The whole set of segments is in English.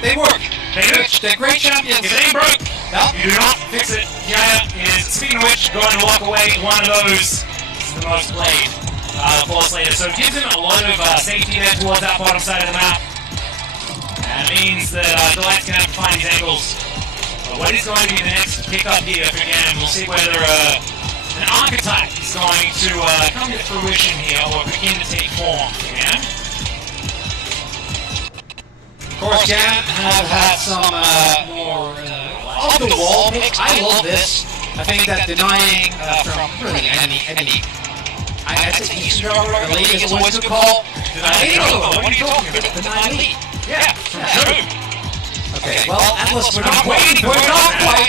They work. They're great champions. If it ain't broke, no. you do not fix it. Gaia is, speaking of which, going to walk away one of those. This is the most played force later. So it gives him a lot of safety there towards that bottom side of the map. And it means that Delight's going to have to find his angles. But what is going to be the next pickup here for GAM? We'll see whether an archetype is going to come to fruition here or begin to take form. GAM? Of course, GAM have had some more off-the-wall picks. I love this. I think that denying from really any I'd say Eastern Elite is always a good call. What are you talking about? Deny Elite. Yeah, true. Okay, well, Atlas, we're not quite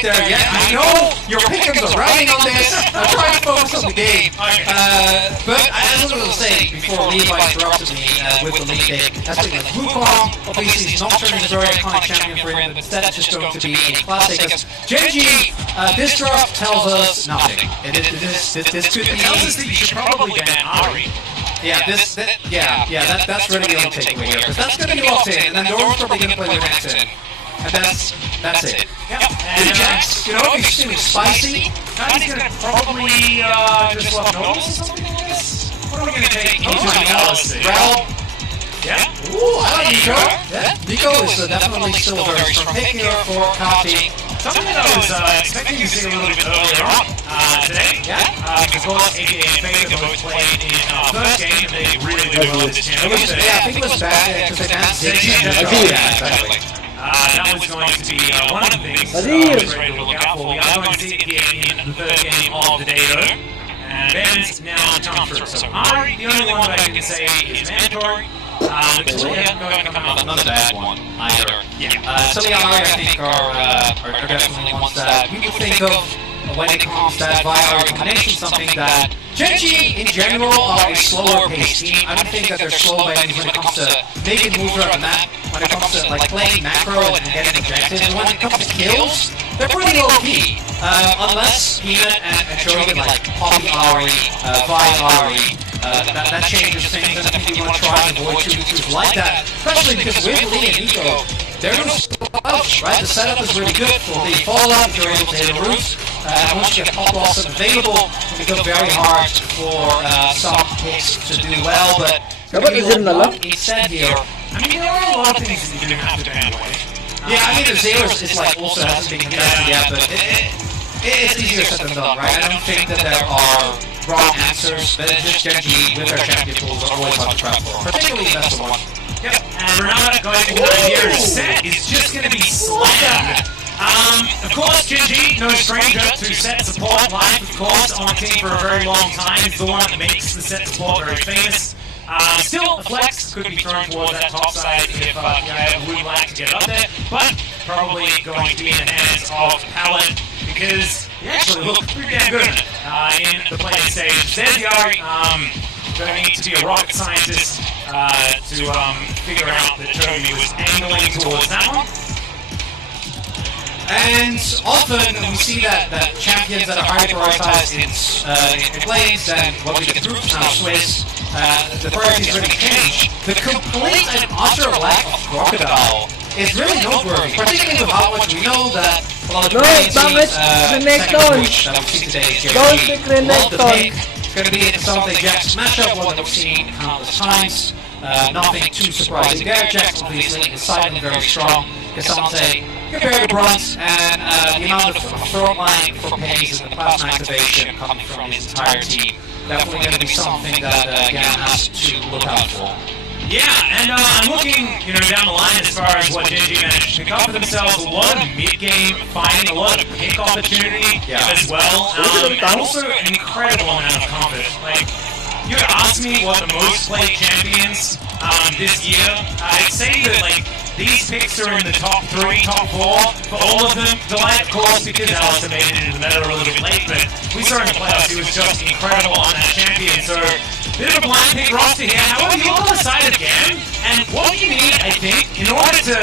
there yet. I know your pickings are riding on this. I'm trying to focus on the game. But as I was saying before Levi interrupted me with the lead pick, that's been like Wukong. Obviously, he's not turning into a very iconic champion for him, but instead it's just going to be a classic. Genji, this draft tells us nothing. This could be... tells us that you should probably ban Ari. That's really the only takeaway here. Because that's going to be locked in, and then Doran's probably going to play the next in. And that's it. Yep. And Jax, you know, if you're doing spicy, he's going to probably just love Nobles or something like this. What are we going to take? Rel. Yeah. Ooh, I like Nico. Yeah. Nico is definitely still a very strong pick here for Kati. Something that I was expecting to see a little bit earlier on today. Yeah. Because both AKA and Faker both played in our first game, and they really well this channel. I think it was bad because they banned Ziggy. That was going to be one of the things I was ready to look out for. We are going to see it here in the third game of the day, though. And Ben's now come through. So Ari, the only one that I can say is mandatory. Talia going to come out. Not a bad one either. Yeah. Talia and Ari, I think, are definitely ones that we would think of when it comes to that via combination, something that Genji in general are a slower paced team. I don't think that they're slow by any when it comes to making moves around the map, when it comes to like playing macro and getting objectives. And when it comes to kills, they're pretty low key. Unless Peanut and Shogun like Poppy Ari, Vi Ari, that changes things, and I think you want to try and avoid two like that. Especially because with Lee and Nico, they're no slouch, right? The setup is really good for the fallout if you're able to hit the roots. And once you get pop blossom available, it becomes very hard for some picks to do well, but instead here, I mean, there are a lot of things that you didn't have to ban away. Yeah, I mean, the Zeros is like also hasn't been contested yet, but it's easier said than done, right? I don't think that there are wrong answers, but it's just Genji with their champion pools are always hard to prep for, particularly the best one. Yep, and Renata going to go here in set is just going to be slammed. Of course, Genji, no stranger to set support life, of course, on the team for a very long time. It's the one that makes the set support very famous. Still, a flex could be thrown towards that top side if Gaia would like to get up there, but probably going to be in the hands of Palette because he actually looked pretty damn good in the playing stage. Zediari, going to need to be a rocket scientist to figure out that Toby was angling towards that one. And often we see that champions that are highly prioritized in plays and what we get through now Swiss, the priorities really change. The complete and utter lack of Crocodile is really noteworthy, particularly with how much we know that a lot of the second which that we see today is Jeremy. Love the pick. It's going to be in some of the Jax matchup, one that we've seen countless times. Nothing too surprising there. Jax obviously is silently very strong. Cassante, very brunt, and the amount of front line for pace and the plasma activation coming from his entire team, definitely going to be something that GAM has to look out for. Yeah, and I'm looking, down the line as far as what Genji managed to pick up for themselves. A lot of mid-game fighting, a lot of pick opportunity as well, and also an incredible amount of confidence. Like, you would ask me what the most played champions this year, I'd say that, like, these picks are in the top 3, top 4 for all of them. Delight, of course, because Alice made it into the meta a little bit late, but we saw in the playoffs he was just incredible on that champion. So, bit of a blind pick roster here. However, you look on the side of GAM, and what you need, I think, in order to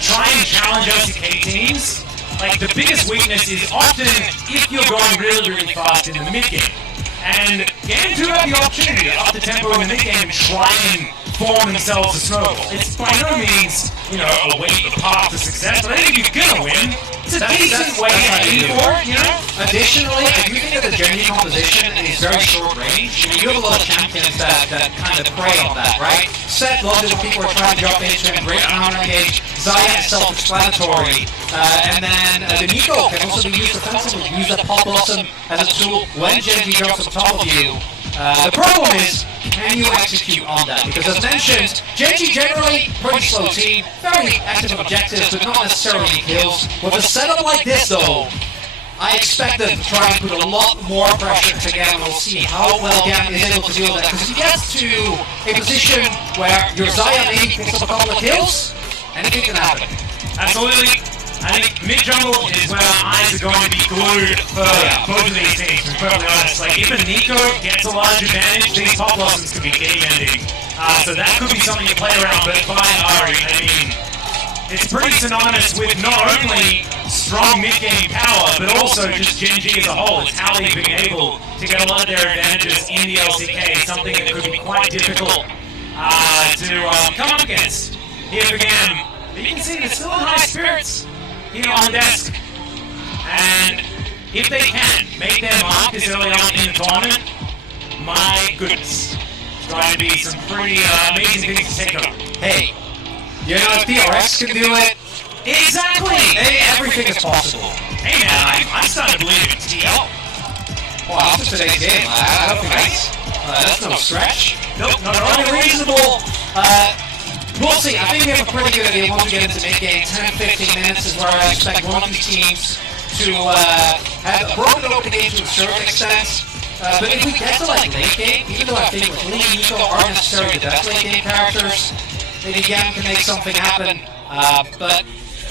try and challenge LCK teams, like the biggest weakness is often if you're going really, really fast in the mid game. And GAM do have the opportunity to up the tempo in the mid game and try and form themselves a snowball. It's by no means, you know, a way to the path to success, but I think if you're gonna win, it's a decent way to aim for, you know? Additionally, I do think that the Genji composition is very short range. You have a lot of champions that kind of prey on that, right? Set loves it when people are trying to jump into him, great counter engage. Zaya is self-explanatory. And then the Nico can also be used offensively. Use that Pop Blossom as a tool when Genji jumps on top of you. The problem is, can you execute on that? Because as mentioned, Genji generally pretty slow team, very active objectives, but not necessarily kills. With a setup like this though, I expect them to try and put a lot more pressure to GAM. We'll see how well GAM is able to deal with that. Because if he gets to a position where your Zaya maybe picks up a couple of kills, anything can happen. Absolutely. I think mid-jungle is where our eyes are going to be glued for both of these teams, to be perfectly honest. Like, if a Nico gets a large advantage, these Pop Blossoms could be game-ending. So that could be something you play around, but by Ari, I mean, it's pretty synonymous with not only strong mid-game power, but also just Genji as a whole. It's how they've been able to get a lot of their advantages in the LCK, something that could be quite difficult to come up against here for GAM. But you can see they're still in high spirits here on the desk, and if they can make their mark this early on in the tournament, my goodness, it's going to be some pretty amazing things to take on. Hey, you know if DRX can do it, Exactly! hey, everything is possible. Hey man, I'm starting to believe in TL. Well, after today's game, I don't think that's no stretch. Nope, not at Only all. reasonable. We'll see. I think we have a pretty good idea once we get into mid-game. 10-15 minutes is where I expect one of these teams to have a broken open game to a certain extent. But if we get to like late game, even though I think with Lee and Nico aren't necessarily the best late game characters, maybe GAM can make something happen. But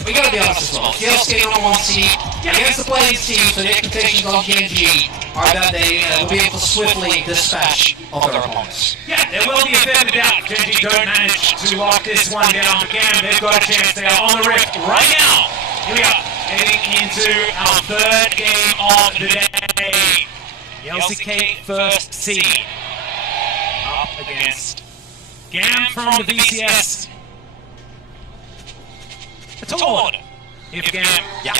we gotta be honest as well. TLC on one seed against the playing team, so the expectations on Genji are that they will be able to swiftly dispatch of their opponents. Yeah, there will be a fair bit of doubt if Genji don't manage to lock this one down again. They've got a chance. They are on the rift right now. Here we are, heading into our third game of the day. The LCK first seed up against GAM from the VCS. A tall order. Here for GAM. Yeah.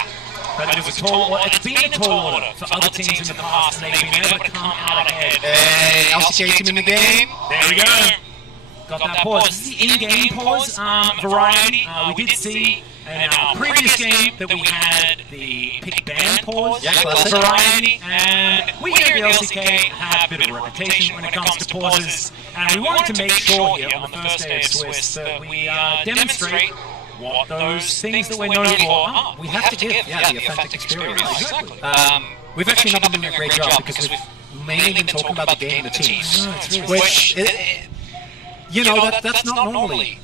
But it was a tall order. It's been a tall order for other teams in the past, and they've been able to come out ahead. Hey, LCK team in the game. There we go. Got that pause. This is the in-game pause variety. We did see in our previous game that we had the pick band pause variety, and we here at the LCK have a bit of a reputation when it comes to pauses, and we wanted to make sure here on the first day of Swiss that we demonstrate what those things that we're known for are. We have to give, the authentic experience. Exactly. We've actually not been doing a great job because we've mainly been talking about the game and the teams, which, you know, that's not normally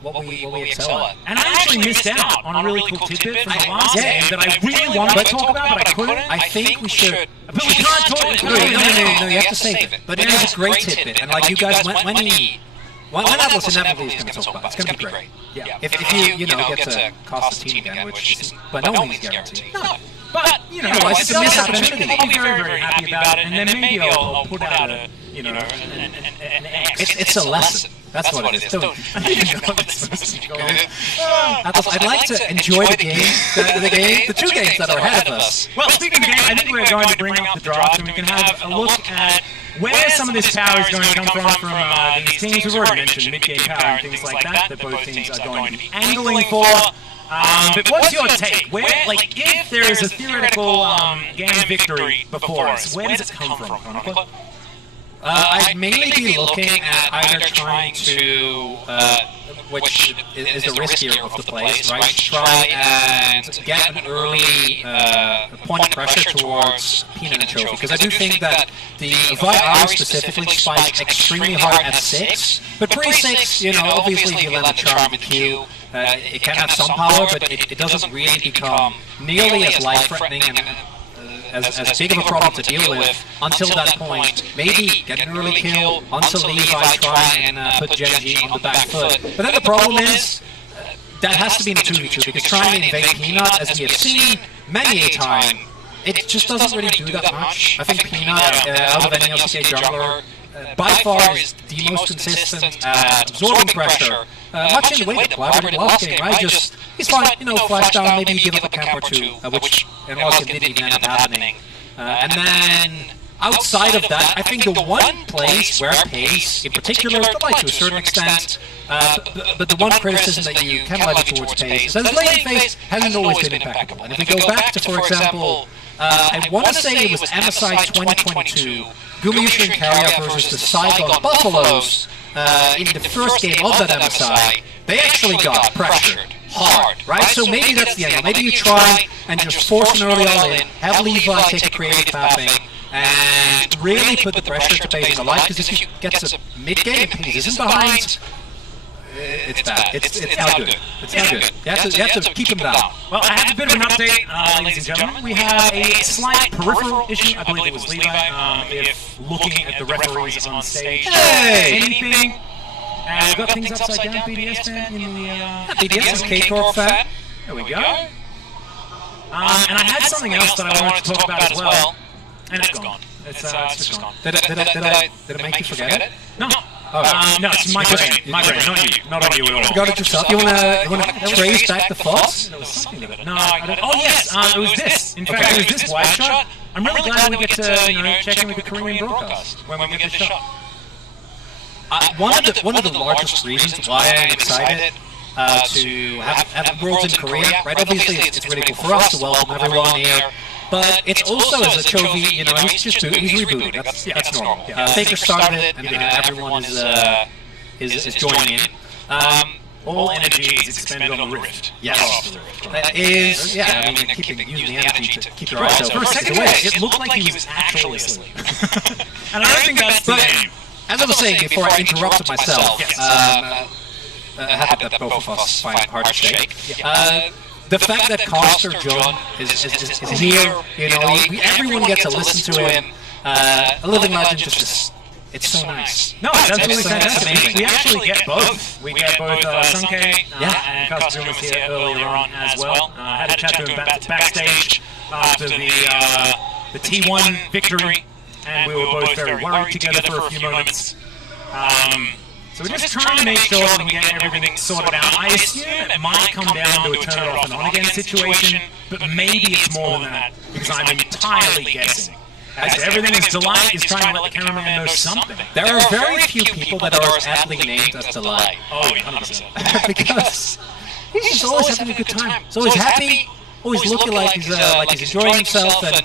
what we excel at. And I actually missed out on a really cool tidbit from the last game that I really wanted to talk about, but I couldn't. I think we should. But we can't talk about it. No, you have to save it. But it is a great tidbit, and like you guys, when Atlas inevitably is going to talk about, it's going to be great. Yeah. If you get to cost the team again, which is by no means guaranteed. No. But, you know, it's a missed opportunity. I'll be very, very happy about it, and then maybe I'll put out an X. It's a lesson. That's what it is. I'd like to enjoy the game, the two games that are ahead of us. Well, speaking of the game, I think we're going to bring up the draft, and we can have a look at where some of this power is going to come from these teams. We've already mentioned mid-game power and things like that both teams are going to be angling for. But what's your take? Where, like, if there is a theoretical GAM victory before us, where does it come from, Chronicle? I'd mainly be looking at either trying to, which is the riskier of the plays, right? Try and get an early point of pressure towards Peanut and Trophy, because I do think that the Vi specifically spiked extremely hard at 6, but pre-6, you know, obviously if you land the Charm and Q, it can have some power, but it doesn't really become nearly as life-threatening and as big of a problem to deal with until that point. Maybe get an early kill until Levi try and put Genji on the back foot. But then the problem is, that has to be in a 2v2, because trying to invade Peanut, as we have seen many a time, it just doesn't really do that much. I think Peanut, out of any LCK jungler, by far is the most consistent at absorbing pressure. Much in the way that Blabber did last game, right? Just, he's fine, flash down, maybe you give up a camp or two, which in last game didn't even end up happening. And then, outside of that, I think the one place where pace, in particular, the light to a certain extent, but the one criticism that you can levy towards pace is that his laning phase hasn't always been impeccable. And if we go back to, for example, I want to say it was MSI 2022, Gumayushi and Carrier versus the Saigon Buffaloes in the first game of that MSI, they actually got pressured hard, right? So maybe that's the angle. Maybe you try and just force an early all-in, have Levi take a creative mapping, and really put the pressure to pace in the light, because if you get to mid-game and pace isn't behind, it's bad. It's not good. It's not good. You have to keep him down. Well, I have a bit of an update, ladies and gentlemen. We have a slight peripheral issue. I believe it was Levi. If looking at the referees on stage, anything. We've got things upside down. BDS fan in the. BDS is K-Corp fan. There we go. And I had something else that I wanted to talk about as well. And it's gone. It's just gone. Did it make you forget it? No. No, it's my brain, not you. Not on you at all. You got it yourself? You wanna trace back the thoughts? There was something of it. No, I don't. Oh yes, it was this. In fact, it was this wide shot. I'm really glad we get to check in with the Korean broadcast when we get this shot. One of the largest reasons why I'm excited to have Worlds in Korea, right? Obviously, it's really cool for us to welcome everyone here. But it's also as a Chovy, he's rebooting. That's normal. Faker started it, and everyone is joining in. All energy is expended on the Rift. Yes. That is, using the energy to keep your eyes open. For a second, it looked like he was actually asleep. And I don't think that's the aim. As I was saying before I interrupted myself, happy that both of us find it hard to shake. The fact that Coster John is here, everyone gets to listen to him. A living legend, it's so nice. No, it's absolutely fantastic. We actually get both. We get both Sunke and Coster John was here earlier on as well. Had a chat to him backstage after the T1 victory, and we were both very worried together for a few moments. So we're just trying to make sure that we get everything sorted out. I assume it might come down to a turn it off and on again situation, but maybe it's more than that, because I'm entirely guessing. As everything is Delight is trying to let the cameraman know something. There are very few people that are as aptly named as Delight. Oh, 100%. Because he's just always having a good time. He's always happy, always looking like he's enjoying himself, and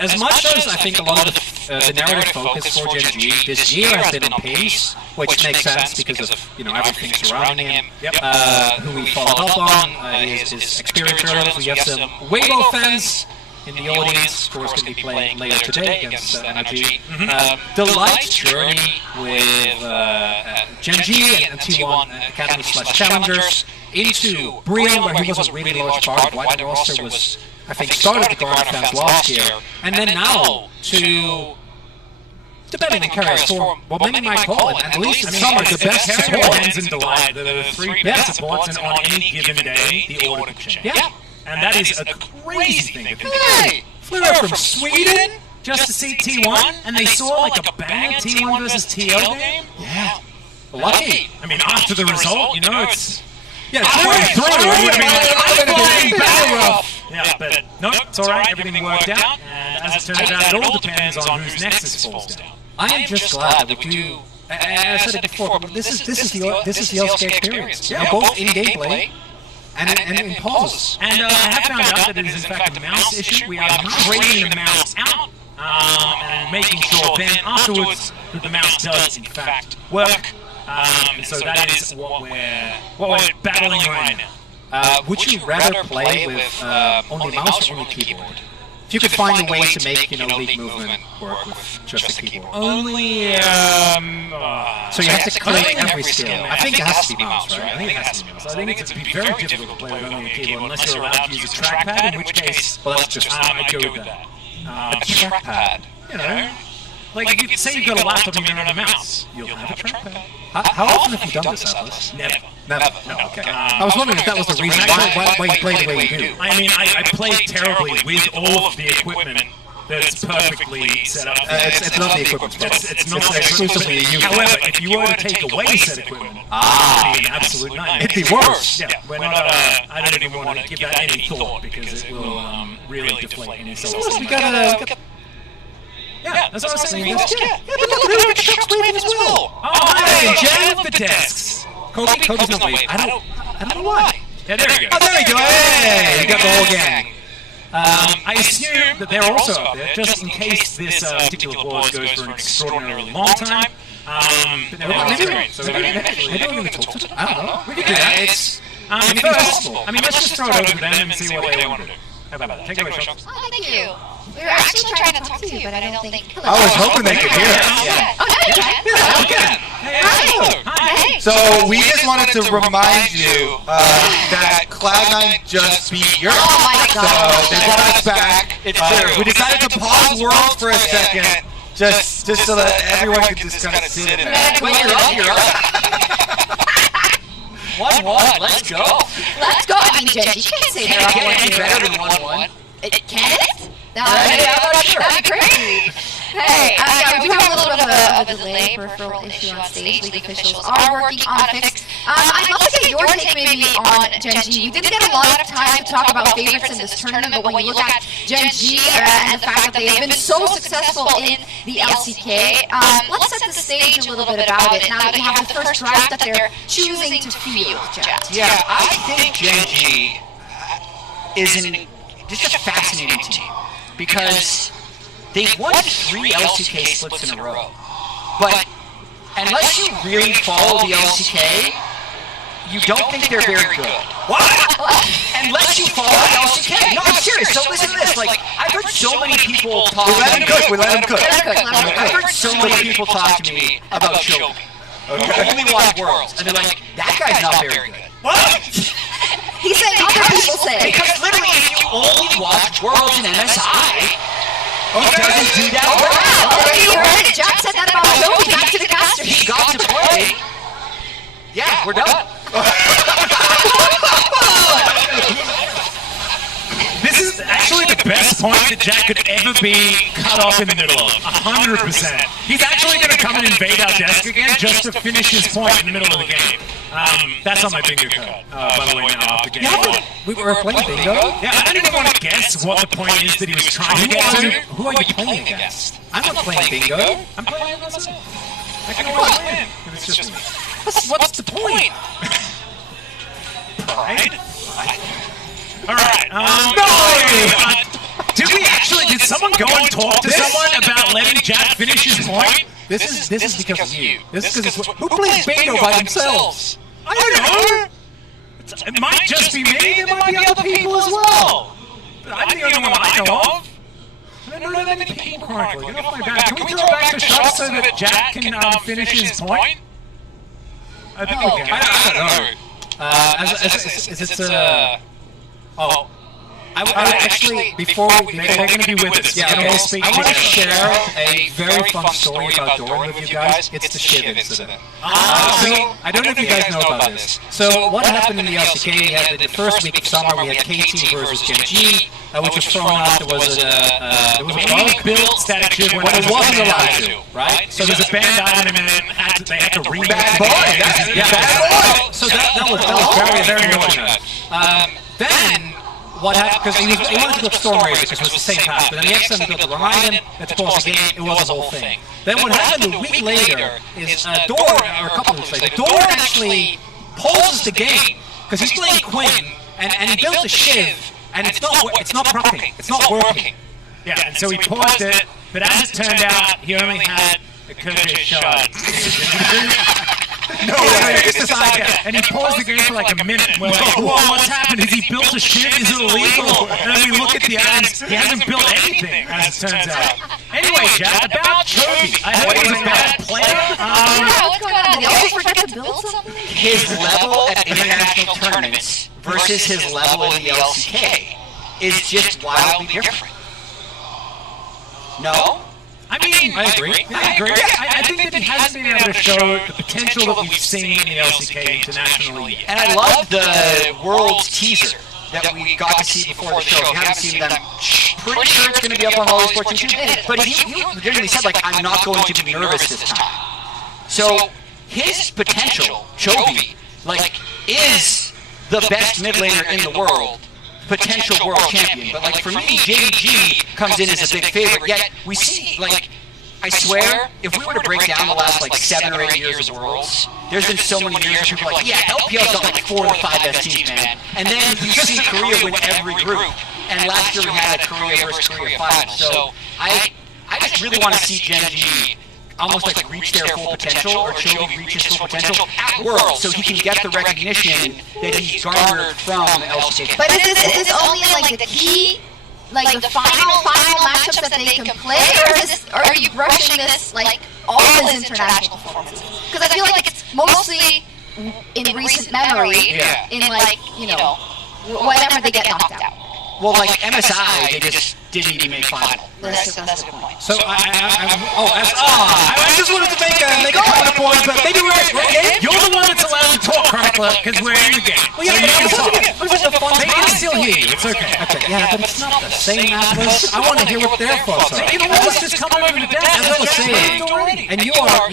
as much as I think a lot of the narrative focus for Gen G this year has been on pace, which makes sense because of everything surrounding him, who we followed up on, his experience earlier. We have some Weibo fans in the audience, of course, going to be playing later today against NRG. Delight's journey with Gen G and T1 Academy / Challengers into Brion, where he was a really large part of why the roster was, I think, started to garner fans last year, and then now to, depending on Carrier's form, what many might call it, at least in summer, the best supports in Delight. The three best supports, and on any given day, the order could change. Yeah. And that is a crazy thing to think Hey! Flew out from Sweden just to see T1, and they saw like a banger T1 versus TO game? Yeah. Lucky. I mean, after the result, it's... Yeah, through. I'm playing battle rough. Yeah, but no, it's alright, everything worked out, and as it turns out, it all depends on whose Nexus falls down. I am just glad that we do. I said it before, but this is the LSK experience. Both in gameplay and in pauses. And I have found out that it is in fact a mouse issue. We are migrating the mouse out and making sure then afterwards that the mouse does in fact work. So that is what we're battling right now. Would you rather play with only mouse or only keyboard? If you could find a way to make, league movement work with just a keyboard. Only, so you have to click every skill. I think it has to be mouse, right? I think it has to be mouse. I think it would be very difficult to play with only a keyboard unless you're allowed to use a trackpad, in which case, well, that's just I'd go with that. A trackpad. Like if you say you've got a laptop and you don't have a mouse, you'll have a trackpad. How often have you done this, Atlas? Never. No, okay. I was wondering if that was the reason why you played the way you do. I mean, I played terribly with all of the equipment that's perfectly set up. It's not the equipment. It's not exclusively you. However, if you were to take away said equipment, it would be an absolute nightmare. It'd be worse. Yeah, we're not. I don't even want to give that any thought because it will really deflate any sort of. We gotta. Yeah, that's what I was saying. Yeah, but look, we got Chuck's waving as well. Oh, hey, Jen with the desks. Kobe's not waving. I don't know why. Yeah, there we go. Oh, there we go. Hey, you got the whole gang. I assume that they're also up there, just in case this particular pause goes for an extraordinarily long time. But they're on the screen, so we can actually... Maybe we're going to talk to them. I don't know. We can do that. It's first, I mean, let's just throw it over to them and see what they want to do. How about that? Take it away, Shops. Oh, thank you. We were actually trying to talk to you, but I don't think... I was hoping they could hear us. Oh, now you can. Yeah, we can. Hi. So we just wanted to remind you that Cloud9 just beat Europe. Oh my So they brought us back. We decided to pause Worlds for a second, just so that everyone could just kind of sit in there. When you're up. 1-1, let's go. Let's go. I mean, Jen, you can't say they're all Any better than 1-1? Can it? No, I'm not sure. That'd be crazy. Hey, yeah, we do have a little bit of a delay, peripheral issue on stage. League officials are working on a fix. I'd love to get your take maybe on Gen G. We didn't get a lot of time to talk about favorites in this tournament, but when you look at Gen G and the fact that they have been so successful in the LCK, let's set the stage a little bit about it now that we have the first draft that they're choosing to field, Jet. Yeah, I think Gen G is just a fascinating team because they've won 3 LCK splits in a row. But unless you really follow the LCK, you don't think they're very good. What? Unless you follow the LCK. No, I'm serious. So listen to this. Like, I've heard so many people talk to me. We let him cook. I've heard so many people talk to me about Shobi. Who only watch Worlds. And they're like, that guy's not very good. What? He's saying other people say. Because literally, if you only watch Worlds and MSI, he doesn't do that well. Oh, you heard it. Jack said that about Shobi. Back to the caster. He got to play. Yeah, we're done. This is actually the best point that Jack could ever be cut off in the middle of. 100%. He's actually going to come and invade our desk again just to finish his point in the middle of the game. That's on my bingo card, by the way, now after game 1. We were playing bingo? Yeah, I don't even want to guess what the point is that he was trying to get to. Who are you playing against? I'm not playing bingo. I'm playing myself. I can always win. If it's just me. What's the point? Pride? Alright, did someone go and talk to someone about letting Jack finish his point? This is because of you. This is because who plays bingo by themselves? I don't know. It might just be me, there might be other people as well. I'm the only one I know of. I don't know that many people chronically. Get off my back. Can we throw it back to Shop so that Jack can finish his point? I think we can. I don't know. I would actually, before we... They're going to be with us. Yeah, We'll speak I want to together. share a very fun story about Doran with you guys. It's the Shiv incident. I don't know if you guys know about this. So what happened in the LCK, we had the first week of summer, we had KT versus Gen G, which was thrown out. There was a built static Shiv when it wasn't allowed to, right? So there's a band item and then they had to rematch. Bad boy! Bad boy! So that was very, very unfortunate. Then... what happened, because he wanted to go to Storm Razor because it was the same path, but then he accidentally got to Ryan, let's pause the game, it was a whole thing. Then what happened a week later is Doran, or a couple of weeks later, Doran actually pauses the game, because he's playing Quinn, and he built a Shiv, and it's not proccing, it's not working. Yeah, and so he paused it, but as it turned out, he only had a Kirby shot. No, it's the side. And he paused the game for like a minute. We're like, whoa, what's happened? Has he built a Shiv? Is it illegal? And then we look at the items. He hasn't built anything, as it turns out. Anyway, Jack, about Chobi. I heard he was a bad player. Yeah, what's going on? Did they always forget to build something? His level at international tournaments versus his level in the LCK is just wildly different. No? I mean, I agree. I agree. I think that he hasn't been able to show the potential that we've seen in the LCK internationally yet. And I love the Worlds teaser that we got to see before the show. If you haven't seen them, pretty sure it's going to be up on Volley Sports YouTube. But he legitimately said, like, I'm not going to be nervous this time. So his potential, Chovy, like, is the best mid laner in the world, potential world champion. But, like, for me, JDG comes in as a big favorite. Yet we see, like, I swear, if we were to break down the last, like, 7 or 8 years of Worlds, there's been so many years where people are like, yeah, LPL's got, like, 4 to 5 best teams, man. And then you see Korea win every group. And last year we had a Korea versus Korea final. So I just really want to see Gen G almost like reach their full potential, or Chovy reach his full potential at Worlds, so he can get the recognition that he's garnered from LCK. But is this only like the key, like the final matchups that they can play, or are you brushing this like all his international performances? Because I feel like it's mostly in recent memory, in like, you know, whenever they get knocked out. Well, like MSI, they just didn't even make final. That's a good point. So I just wanted to make a counterpoint, but maybe we're You're the one that's allowed to talk, Chronicler, because we're in the game. Well, yeah, So you can talk. it was a fun They can time. still hear you. It's okay. Okay, yeah, but it's not the same Atlas. I want to hear what their thoughts are. You know what? Let's just come over to As that. I was saying, and you are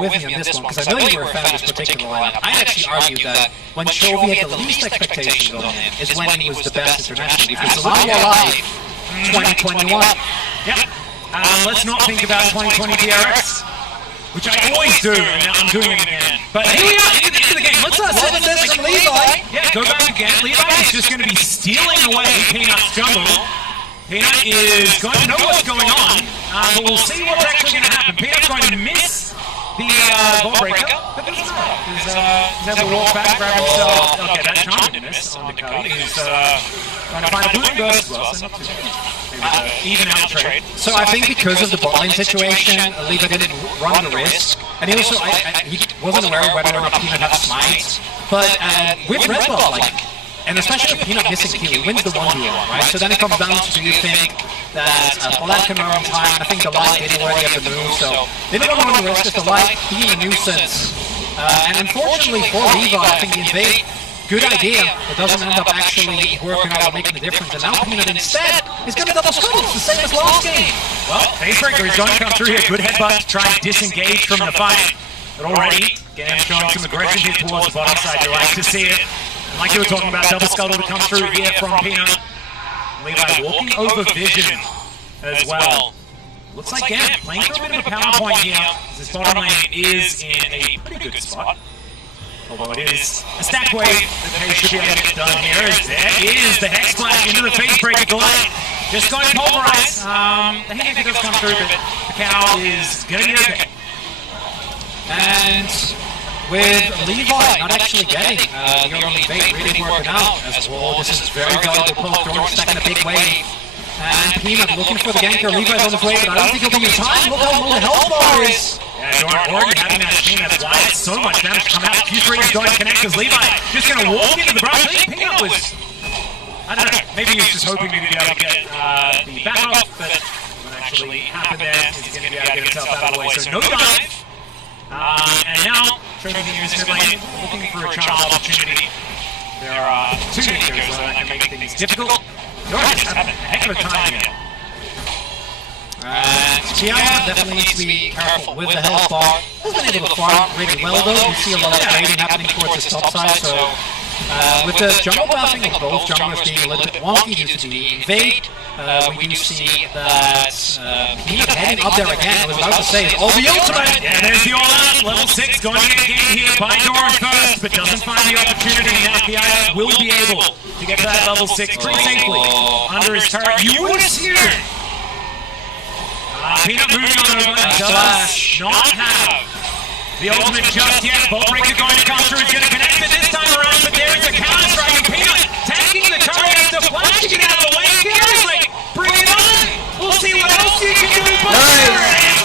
with me on this one, because I know you were a fan of this particular lineup. I actually argue that when Chovy had the least expectations on him is when he was the best internationally. Because Live 2021. Yep. Let's not think about 2020 DRX, which I always do, and now I'm doing it again. But here we are, into the game. Let's Seven this from Levi. Yeah, go back again. Levi is just going to be stealing away Peanut's jungle. Peanut is going to know what's going on, but we'll see what's actually going to happen. Peanut's going to miss the ball breaker, but doesn't matter. He's able to walk back, grab himself. Okay, that charmed to miss on Ducati. He's trying to find a boot burst as well, so not too bad. Even out trade. So I think because of the bowling situation, Levi didn't run the risk, and he also he wasn't aware of whether or not Peanut had smites. But with Red Bull, like, and especially with Peanut missing Q, he wins the 1v1, right? So then it comes down to, do you think that Palat can run on time? I think the light didn't already have the move, so they didn't want to run the risk of the light being a nuisance. And unfortunately for Levi, I think the invade, good idea, it doesn't end up actually working out or making a difference. And now Peanut instead is going to double scuttle. It's the same as last game. Well, Facebreaker is going to come through here. Good headbutt to try and disengage from the fight. But already, GAM showing some aggression here towards the bottom side. You like to see it. And like you were talking about, double scuttle to come through here from Peanut. Levi walking over vision as well. Looks like GAM playing for a bit of a PowerPoint here. This bottom lane is in a pretty good spot. Although it is a stack wave that they should be able to get done here. There is the Hex Splash into the Facebreaker Glide. Just going to pulverize. The Haymaker does come through, but the cow is going to be okay. And with Levi not actually getting the early invade really working out as well, this is very valuable poke. Jordan stacking a big wave. And Peanut looking for the ganker. Levi's on his way, but I don't think he'll be in time. Look how low the health bar is. Yeah, Jordan already having that chain, that's why it's so much damage to come out. Q3 is going to connect because Levi just going to walk into the brush. I think Peanut was, I don't know, maybe he was just hoping to be able to get the back off, but what actually happened there is he's going to be able to get himself out of the way. So no dive. And now, trading the units lane, looking for a child opportunity. There are two Nickers that can make things difficult. Jordan's having a heck of a time here. Tiana definitely needs to be careful with the health bar. Has been able to farm really well though. You see a lot of trading happening towards the top side, so with the jungle buffing of both junglers being a little bit wonky due to the invade, we do see that Peanut heading up there again. I was about to say, all the ultimate! Yeah, there's the all-out, level 6 going to get a game here by Doran first, but doesn't find the opportunity. Now PI will be able to get to that level 6 pretty safely under his turret. You would assume Peanut moving on over and does not have the ultimate just yet. Ball breaker going to come through, is going to connect it this time around, but there is a counter strike, and Peanut taking the turret after flashing it out of the way. Gary's like, bring it on! We'll see what else you can do, but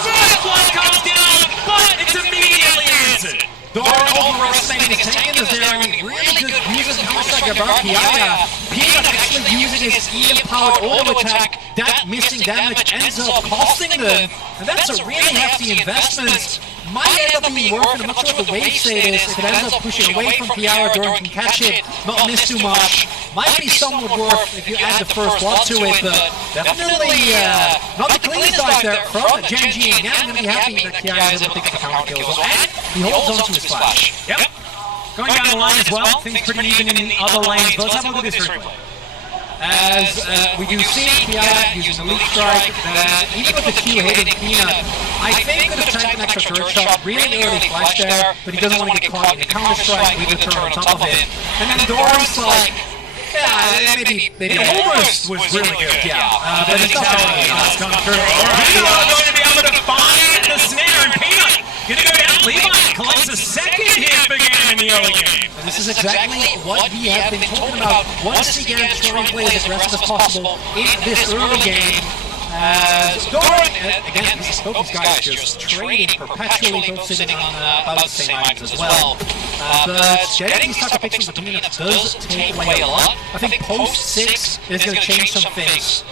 first one comes down, but it's immediately answered. Doran overestimating his tank, is there any really good uses counter-strike about Piana. Peanut actually using his E-powered auto attack. That missing damage ends up costing them, and that's a really hefty investment. might end up being worth it. I'm not sure what the wave state is. If it ends up pushing away from Kiara, Doran can catch it, not miss too much. Might be somewhat worth if you add the first blood to it, but definitely not the cleanest dive there from Genji. And yeah, I'm going to be happy that Kiara is able to pick up the counter kill as well. And he holds on to his flash. Yep. Going down the line as well, things pretty even in the other lanes. But let's have a look at this replay. As we do see Kiara using the leap strike, that even with the Q hitting Peanut, I think could have tanked an extra turret shot, really early flash there, but he doesn't want to get caught in the counter strike with the turret on top of it. And then Doran's like, yeah, maybe almost was really good, yeah. But it's not shots come through. Peanut going to be able to find the snare, and Peanut going to go down. Levi collects a second hit for GAM in the early game. And this is exactly what we have been talking about. Want to see GAM try and play as aggressive as possible in this early game. As Doran, again, both these guys just trading perpetually, both sitting on about the same items as well. But getting these type of picks from the Peanuts does take away a lot. I think post 6 is going to change some things.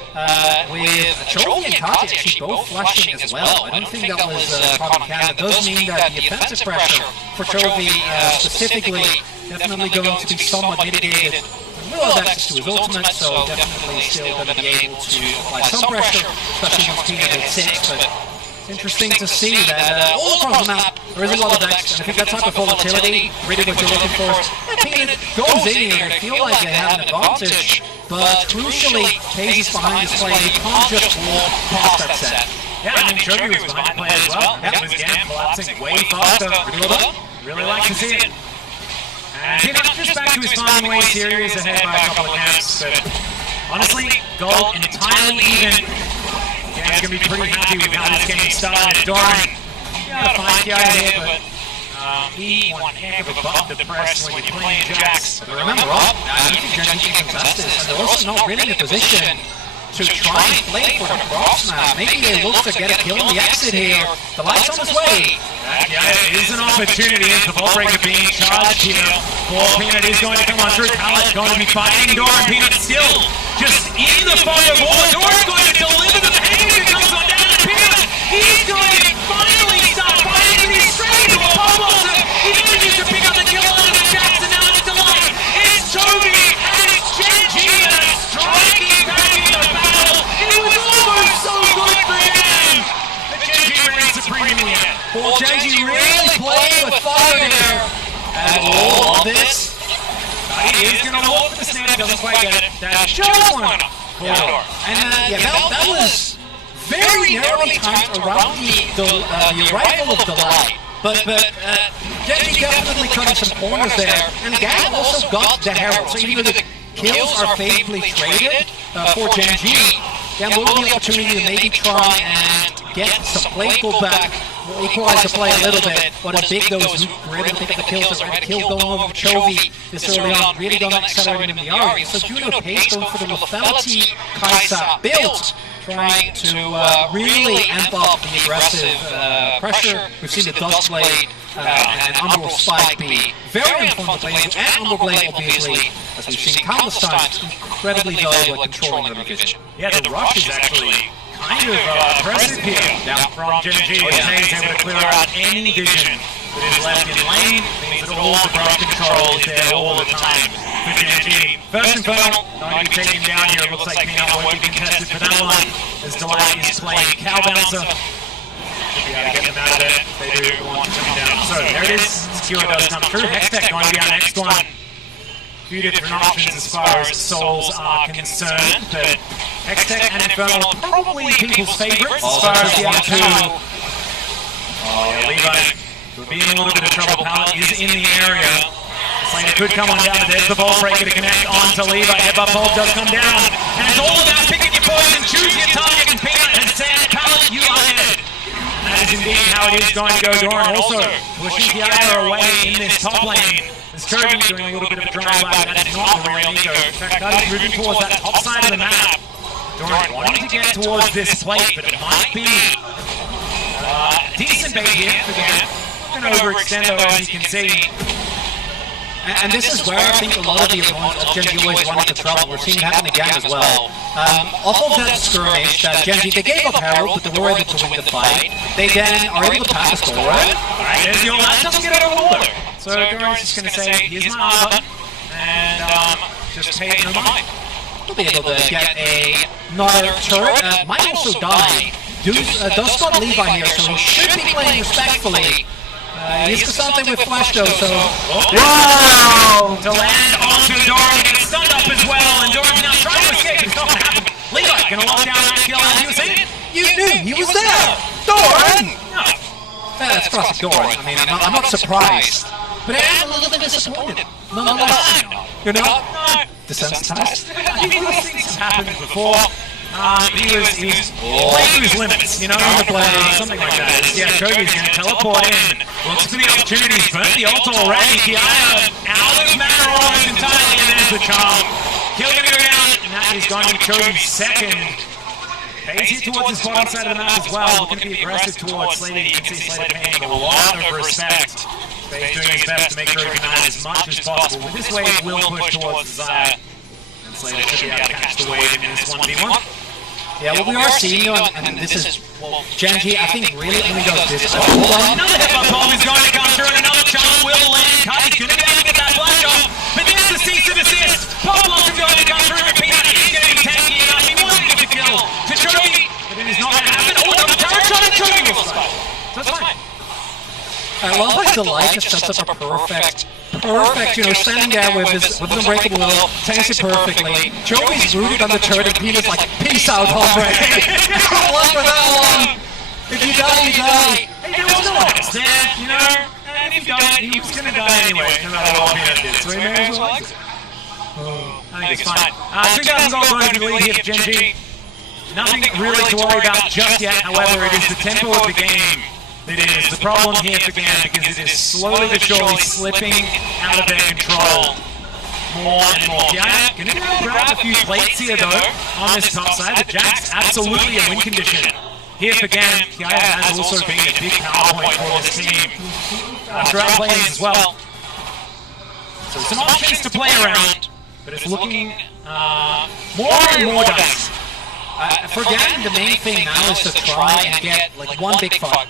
With Chovy and Kati actually both flashing as well. I don't think that was caught in Canada. It does mean that the offensive pressure for Chovy specifically definitely going to be somewhat mitigated. He will have access to his ultimate, so definitely still going to be able to apply some pressure, especially once Peanut hit 6. But it's interesting to see that all across the map there is a lot of decks, and I think that type of volatility, really what you're looking for. Peanut goes in here and feel like they have an advantage, but crucially, Pace is behind his play. He can't just walk past that set. Yeah, I mean, Chovy was behind the play as well. That was GAM collapsing way faster. Really like to see it. And Peanut just back to his finding way series ahead by a couple of camps, but honestly, gold entirely even. GAM's going to be pretty happy with how this game started. Doran, you got to find Kiara here, but he one heck of a bump to press when you're playing Jax. But remember, Rob, I think Genji can contest this, and they're also not really in a position to try and play for the cross map. Maybe they look to get a kill on the exit here. The light's on his way. Yeah, it is an opportunity as the ball breaker being charged here. Peanut is going to come on through. Khaled's going to be fighting Doran. Peanut still just in the fire of war. Doran's going to deliver the haymaker comes on down to Peanut. He's going to finally start fighting in his straight to a pop-up. He manages to pick up the kill on the Jax, and now it's Delight. It's Chovy and it's Genji that are striking back into the battle. It was almost so good for him. But Genji reigns supreme in the end. Well, Genji really playing with fire there. And all of this. He is going to look for the snap, doesn't quite get it. That's just one up. And that was very narrowly timed around the arrival of Delight. But Genji definitely cutting some corners there. And GAM also got the Herald. So even though the kills are favorably traded for Genji, GAM will have the opportunity to maybe try and get some playful back. Will equalize the play a little bit, but as big those were able to pick up the kills, the red kill going over Chovy this early on, really don't accelerate him in the Ari. So Juno Pace going for the lethality Kaisa build, trying to really amp up the aggressive pressure. We've seen the Dust Blade and Umbral Spike be very fun to play with, and Umbral Blade obviously, as we've seen countless times, incredibly valuable at controlling enemy vision. Yeah, the rush is actually kind of impressive here from Genji. He's able to clear out any vision that is left in lane. Means that all the brush control is there all the time for Genji. First Infernal going to be taken down here. It looks like Peanut won't be contested for that one, as Delight is playing Cow Bouncer. Should be able to get them out of it. They do want to come down. So there it is. Skewer does come through. Hextech going to be our next one. Few different options as far as souls are concerned, but Hextech and Infernal are probably people's favorites as far as the other two. Oh yeah, Levi would be in a little bit of trouble. Pallet is in the area. The Slayer could come on down, but there's the ball breaker to connect onto Levi. Headbutt Bolt does come down, and it's all about picking your poison, choosing your target, and Peanut has said, Pallet, you are ahead. And that is indeed how it is going to go. Doran also pushing the other away in this top lane. As Chovy doing a little bit of a drive-by, that is not the real Nico. In fact, that is moving towards that top side of the map. Doran wanting to get towards this plate, but it might be decent bait here for GAM. Going to overextend though, as you can see. And this is where I think a lot of the opponents of Genji always run into trouble. We're seeing it happen again as well. Off of that skirmish, Genji, they gave up Herald, but they were able to win the fight. They then are able to pass the score, right? Alright, there's the old last doesn't get over the water. So Doran's just going to say, here's my R button, and just pay it no mind. We'll be able to get another turret. Might also die. Does spot Levi here, so he should be playing respectfully. He's got something with Flash though, so... Wow! To land onto Doran, gets stunned up as well, and Doran's now trying to escape. It's not going to happen. Levi going to lock down that kill, as he was saying. You knew he was there! Doran! No. That's classic Doran. I mean, I'm not surprised. But I am a little bit disappointed. Nonetheless, you're not? No. Desensitized? These things have happened before. He was playing to his limits, you know, something like that. Yeah, Kogi's going to teleport in. Looks for the opportunities, burnt the ult already. Kiaya out of mana almost entirely, and there's the charm. Kill going to go down, and that is going to be Kogi's second. Pays here towards his bottom side of the map as well, looking to be aggressive towards Slater. You can see Slater paying a lot of respect. He's doing his best to make sure he can manage as much as possible. With this wave, will push towards Desire. And Slater should be able to catch the wave in this 1v1. Yeah, what we are seeing, and this is, well, Genji, I think, really only does this. Another headbutt bomb is going to come through, and another charm will land. Kai's going to be able to get that flash off, but there's the cease and desist. Pop-Lock is going to come through, but Peanut is going to be tanky enough. He wanted to get the kill to Chogi, but it is not going to happen. Oh, another turret shot, and Chogi will survive. So that's fine. I love how Delight just sets up a perfect, you know, standing there with his unbreakable will, tanks it perfectly. Chogi's rooted on the turret, and Peter's like, peace out, hombre. Good luck with that one. If you die, you die. Hey, there was no one else there, you know, and if he died, he was going to die anyway, no matter what Peanut did. So he may as well exit. I think it's fine. 3,000 gold bonus lead here for Genji. Nothing really to worry about just yet, however, it is the tempo of the game. It is the problem here for GAM, because it is slowly but surely slipping out of their control more and more. Kiaya going to grab a few plates here though on this top side, but Jack's absolutely a win condition. Here for GAM, Kiaya has also been a big power point for this team throughout plays as well. So some options to play around, but it's looking more and more dicey. For GAM, the main thing now is to try and get like one big fight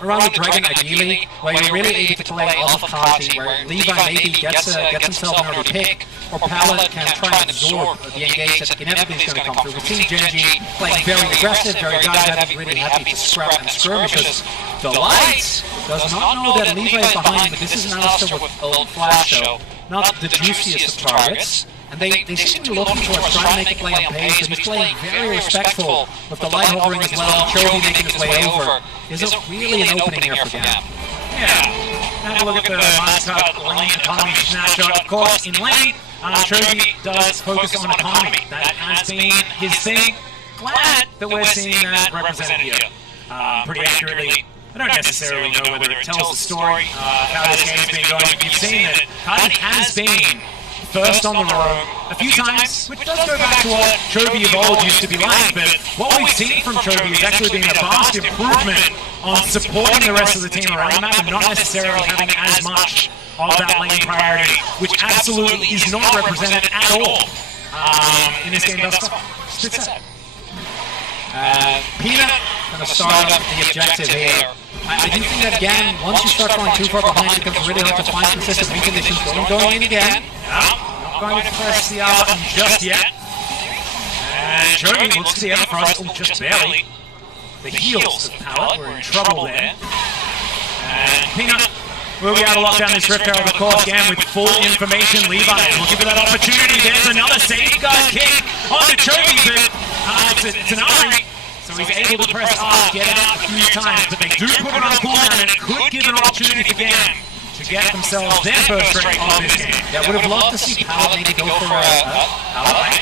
around the Dragon, ideally, where you're really able to play off of Kaji, where Levi maybe gets himself an early pick, or Pallet can try and absorb the engage that inevitably is going to come through. We've seen Genji playing very aggressive, very dive-heavy, really happy to scrap and skirmish, because the Lights does not know that Levi is behind, but this is an Alistair with a flash show, not the juiciest of targets. And they seem to be looking towards trying to make a play on pace, but he's playing very respectful with the light hovering as well, Chogi making his way over. There's really an opening here for GAM. Yeah. Have a look at the Mastercard lane economy snapshot. Of course, in lane, Chogi does focus on economy. That has been his thing. Glad that we're seeing that represented here pretty accurately. I don't necessarily know whether it tells the story how this game's been going. You've seen that Kaji has been first on the road a few times, which does go back to what Chogi of old used to be like, but what we've seen from Chogi has actually been a vast improvement on supporting the rest of the team around the map and not necessarily having as much of that lane priority, which absolutely is not represented at all in this game thus far. It's sad. Peanut going to start up the objective here. I do think that again, once you start falling too far behind, it becomes really hard to find consistent win conditions. Going in again. Not going to press the R button just yet. And Chogi looks to the other front, just barely. The heels of Pallet were in trouble there. And Peanut will be able to lock down this Rift Herald, of course, GAM with full information. Levi looking for that opportunity. There's another safeguard kick onto Chogi, but it's an Ari. So he's able to press R, get it out a few times, but they do put it on cooldown, and it could give an opportunity for GAM to get themselves their first straight of this game. Yeah, would have loved to see Pallet maybe go for Pallet.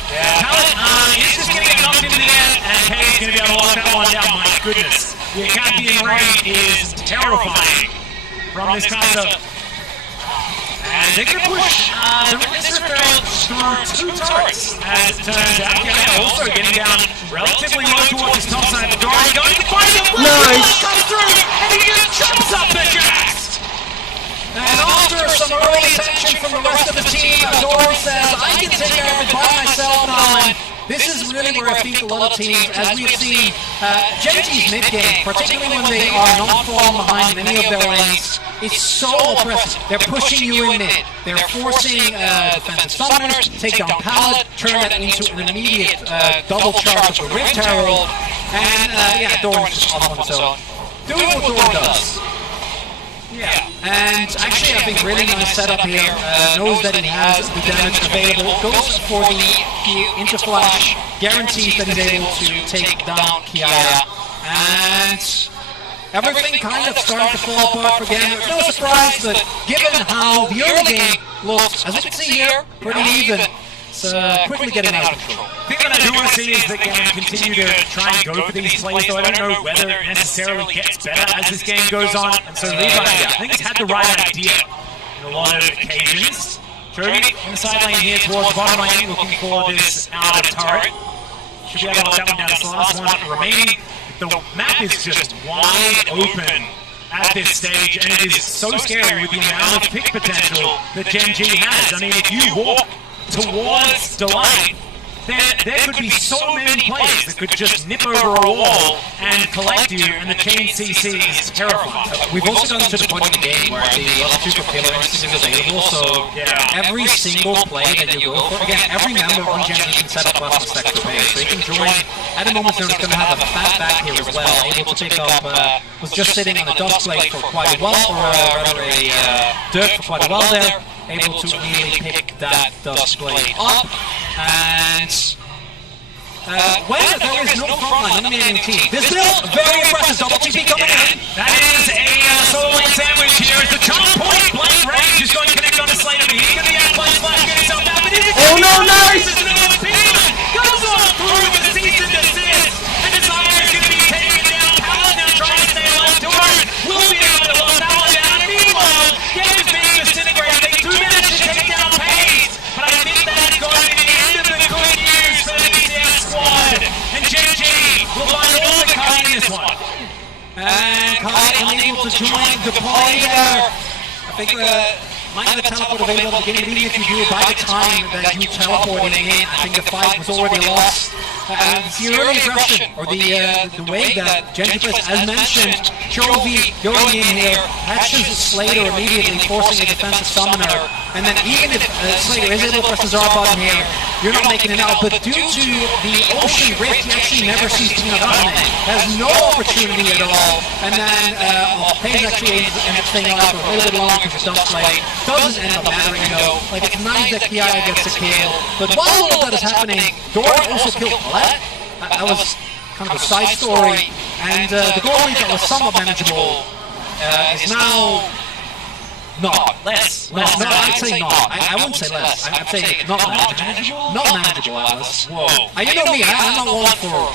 He's just going to get knocked into the air, and Kay's going to be able to lock that one down. My goodness. The Academy raid is terrifying from this kind of... And they're going to push the Rift Herald through 2 turrets, as it turns out. Kiaya also getting down relatively low towards his top side of the door. He's going to find him. Nice! Comes through, and he just jumps up the chest! And after some early attention from the rest of the team, Doran says, I can take care of it by myself now. And this is really where I think a lot of teams, as we've seen, Gen.G's mid-game, particularly when they are not falling behind in any of their lanes, it's so oppressive. They're pushing you in mid. They're forcing defensive summoners, take down pallet, turn that into an immediate double charge of the Rift Herald. And yeah, Doran's just off on his own. Doing what Doran does. Yeah, and actually I think really nice setup here, knows that he has the damage available, goes for the Interflash, guarantees that he's able to take down Kiara, and everything kind of starting to fall apart for GAM. There's no surprise, but given how the early game looked, as you can see here, pretty even, it's quickly getting out of control. The thing that I do want to see is that GAM continue to try and go for these plays, though I don't know whether it necessarily gets better as this game goes on. And so Levi, I think, has had the right idea in a lot of occasions. Jovi in the side lane here towards the bottom lane, looking for this outer turret. Should be able to lock that one down. It's the last one remaining. The map is just wide open at this stage, and it is so scary with the amount of pick potential that Gen.G has. I mean, if you walk towards Delight, then there could be so many players that could just nip over a wall and collect you, and the chain CC is terrifying. We've also done to the point in the game where the level 2 for killer instinct is available, so every single play that you go for, again, every member on Gen.G can set up plasma stacks for base, so you can join at a moment notice. Going to have a fat back here as well, able to pick up, was just sitting on the dust plate for quite a while, or rather a dirt for quite a while there, able to immediately pick that dust plate up, and when there is no frontline eliminating team, there's still very impressive double TP coming in. That is a solo lane sandwich here as the jump point blank range is going to connect on the Slater. He's going to get flash get himself down, but oh no, nice! Goes on through with the cease and desist, and Desire is going to be taking down Pallet now, trying to stay alive. Doran will be able to lock that one down, and meanwhile, Game is being disintegrated. They do manage to take down Pace, but I think that's going to be the end of the good news for the BCS squad, and Gen.G will find all the Kai in this one. And Kai unable to join the play there. I think might have a teleport available at the beginning, even if you do it by the time that you teleported in. I think the fight was already lost. The early aggression, or the way that Gen.G plays, as mentioned, Jovi going in here, catches Slater immediately, forcing a defensive summoner, and then even if Slater is able to press his R button here, you're not making it out, but due to the Ocean Rift, he actually never sees Tina running. Has no opportunity at all, and then Pace actually ends up staying alive for a little bit longer because the dust plate doesn't end up mattering though. Like, it's nice that Kiara gets a kill, but while all that is happening, Doran also killed Colette. That was kind of a side story, and the goal lead that was somewhat manageable is now less. No, I'd say not. I wouldn't say less. I'd say not manageable. Not manageable, Alice. Whoa. You know me, I'm not one for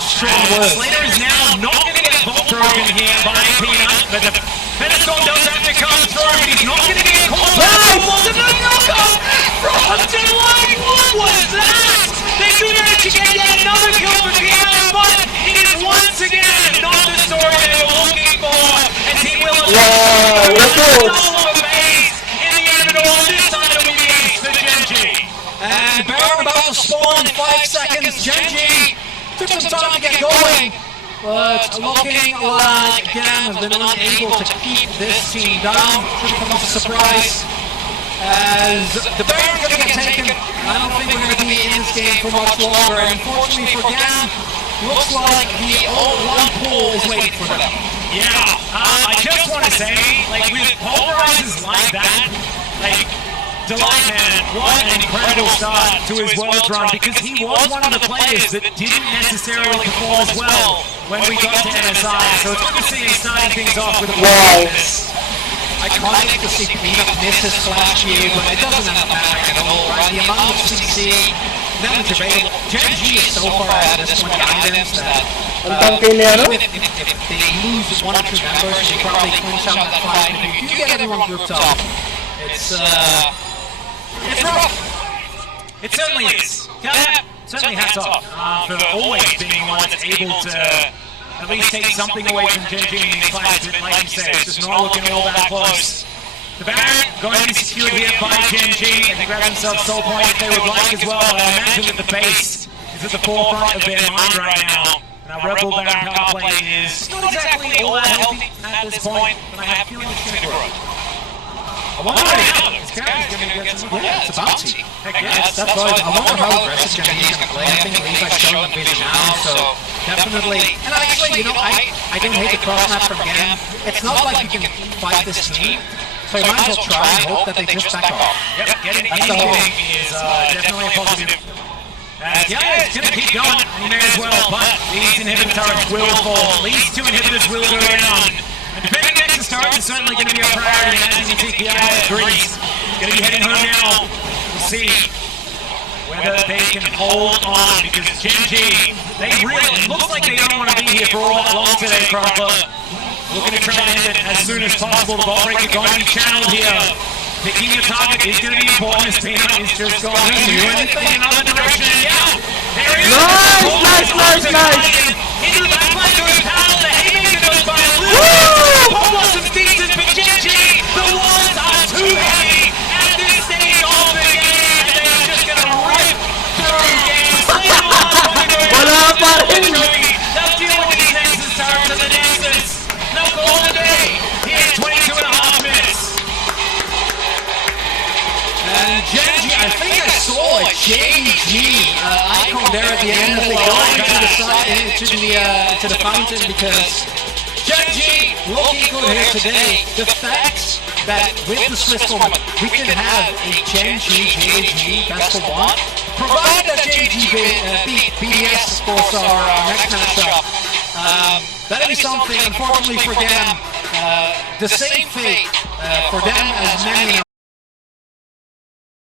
strong words. Slater is now not going to get bolt broken here by Peanut, but the Penastorm does have to come through, but he's not going to get caught. From Delight, what was that? They do manage to get yet another kill for Peanut, but it is once again not the story they were looking for, and Team Willow and Baron about to spawn in 5 seconds. Gen.G took some time to get going, but looking like GAM has been unable to keep this team down. Shouldn't come as a surprise, as the Baron's going to get taken. I don't think we're going to be in this game for much longer, and unfortunately for GAM, looks like the 0-1 pool is waiting for them. Yeah, I just want to say, like, with polarizers like that, like, Delight, man, what an incredible start to his Worlds run, because he was one of the players that didn't necessarily perform as well when we got to MSI, so it's good to see him starting things off with a bonus. Iconic to see Peanut miss his flash here, but it doesn't end up mattering at all, right? The amount of CC damage available, Gen.G is so far ahead at this point, the items that even if they lose 1 or 2 members, they probably clinch out that fight, and if you get everyone grouped up, it's rough. It certainly is. Certainly hats off for always being the one that's able to at least take something away from Gen.G in these fights, but like you say, it's just not looking all that close The Baron going to be secured here by Gen G, and they grab themselves soul point if they would like as well. I imagine that the base is at the forefront of their mind right now. And our Red Bull Baron power play is not exactly all that healthy at this point, but I have a feeling it's going to grow. I wonder how this guy's going to get some. Yeah, it's a bounty. Heck yeah, that's why I wonder how aggressive Gen G is going to play. I think Levi's showing the vision now, so definitely. And actually, you know, I don't hate the cross map from GAM. It's not like you can fight this team, so you might as well try and hope that they just back off. Yep, getting anything is definitely a positive. Yeah, it's going to keep going, and he may as well, but these inhibitor turrets will fall. These two inhibitors will go down. And defending Nexus turrets is certainly going to be a priority, and as you can see, TPI agrees. He's going to be heading home now. We'll see whether they can hold on, because Gen G, they really, it looks like they don't want to be here for all that long today, Cropper. Looking to try and end it as soon as possible. The ball break is going to be channeled here. Picking your target is going to be important. As Peanut is just going to do anything in another direction. And yeah, there he is. Nice. Into the back line goes Powell. The haymaker goes by a little bit. Paul Watson's decent, but Gen G, the ones are too heavy at this stage of the game. And they are just going to rip through games. Later on, they'll deal with these Nexus turrets and the Nexus. No goal today. Here, 22.5 minutes. And Gen G, I think I saw a JG icon there at the end of the going to the side, to the fountain, because Gen G looking good here today. The fact that with the Swiss format we can have a Gen G JG best of one, provided that Gen G beat BDS of course our next matchup. That'll be something. Unfortunately for GAM, the same fate for them as many